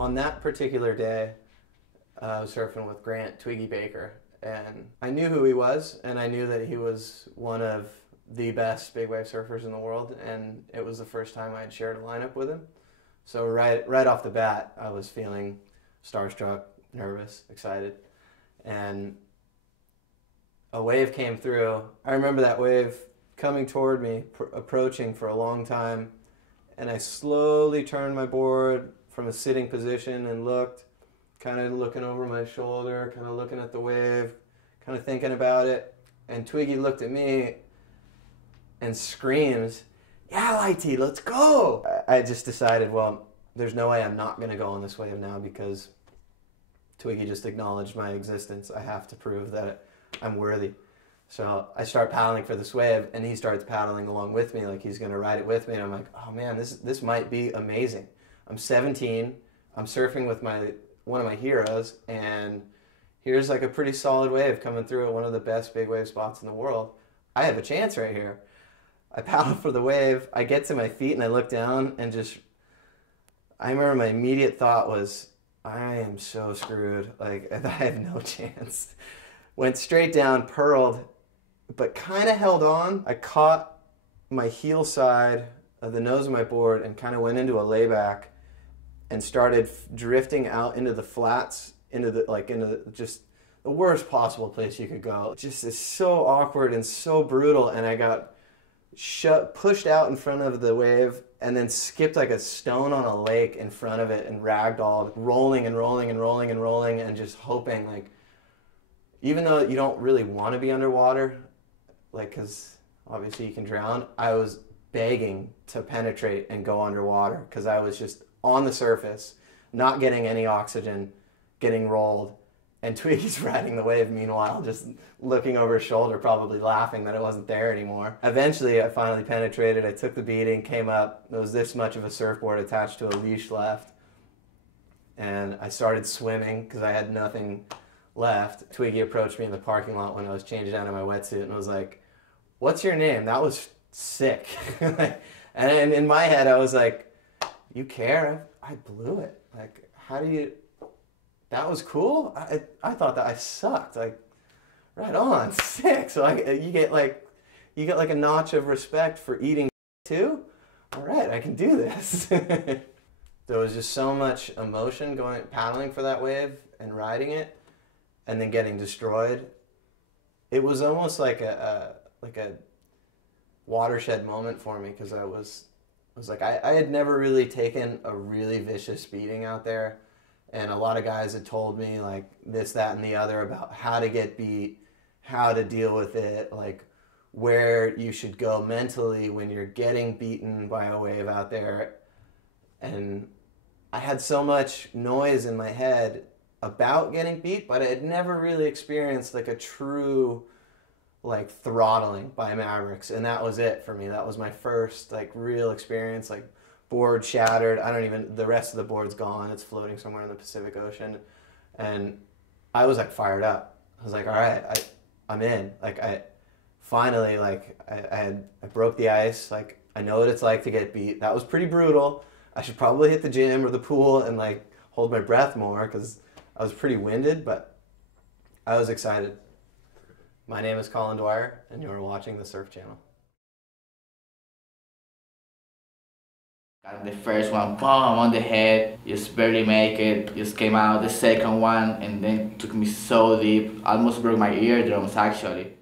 On that particular day, I was surfing with Twiggy Baker, and I knew who he was, and I knew that he was one of the best big wave surfers in the world, and it was the first time I had shared a lineup with him. So right off the bat, I was feeling starstruck, nervous, excited, and a wave came through. I remember that wave coming toward me, approaching for a long time, and I slowly turned my board from a sitting position and looked, kind of looking over my shoulder, kind of looking at the wave, kind of thinking about it, and Twiggy looked at me and screams, "Yeah, Lighty, let's go!" I just decided, well, there's no way I'm not going to go on this wave now because Twiggy just acknowledged my existence. I have to prove that I'm worthy. So I start paddling for this wave, and he starts paddling along with me like he's going to ride it with me. And I'm like, oh man, this might be amazing. I'm 17. I'm surfing with one of my heroes, and here's like a pretty solid wave coming through at one of the best big wave spots in the world. I have a chance right here. I paddle for the wave. I get to my feet, and I look down, and I remember my immediate thought was, I am so screwed. Like, I have no chance. Went straight down, purled, but kind of held on. I caught my heel side of the nose of my board and kind of went into a layback and started drifting out into the flats, into just the worst possible place you could go. Just is so awkward and so brutal, and I got pushed out in front of the wave and then skipped like a stone on a lake in front of it and ragdolled, rolling and rolling and rolling and rolling, and just hoping, like, even though you don't really want to be underwater, like, because obviously you can drown, I was begging to penetrate and go underwater because I was just on the surface, not getting any oxygen, getting rolled, and Twiggy's riding the wave meanwhile, just looking over his shoulder, probably laughing that it wasn't there anymore. Eventually, I finally penetrated. I took the beating, came up. There was this much of a surfboard attached to a leash left, and I started swimming because I had nothing left. Twiggy approached me in the parking lot when I was changing out of my wetsuit and was like, "What's your name? That was sick." And in my head, I was like, "You care? I blew it. Like, how do you... That was cool? I thought that I sucked. Like, right on, sick." So you get like a notch of respect for eating too. All right, I can do this. There was just so much emotion paddling for that wave and riding it, and then getting destroyed. It was almost like a watershed moment for me because I was like, I had never really taken a really vicious beating out there. And a lot of guys had told me, like, this, that, and the other about how to get beat, how to deal with it, like, where you should go mentally when you're getting beaten by a wave out there. And I had so much noise in my head about getting beat, but I had never really experienced, like, a true, like, throttling by Mavericks. And that was it for me. That was my first, like, real experience, like, board shattered. The rest of the board's gone. It's floating somewhere in the Pacific Ocean. And I was like fired up. I was like, all right, I'm in. Like, I finally, like, I broke the ice. Like, I know what it's like to get beat. That was pretty brutal. I should probably hit the gym or the pool and, like, hold my breath more because I was pretty winded, but I was excited. My name is Colin Dwyer, and you're watching the Surf Channel. Got the first one, boom, on the head, just barely make it, just came out. The second one, and then took me so deep, almost broke my eardrums actually.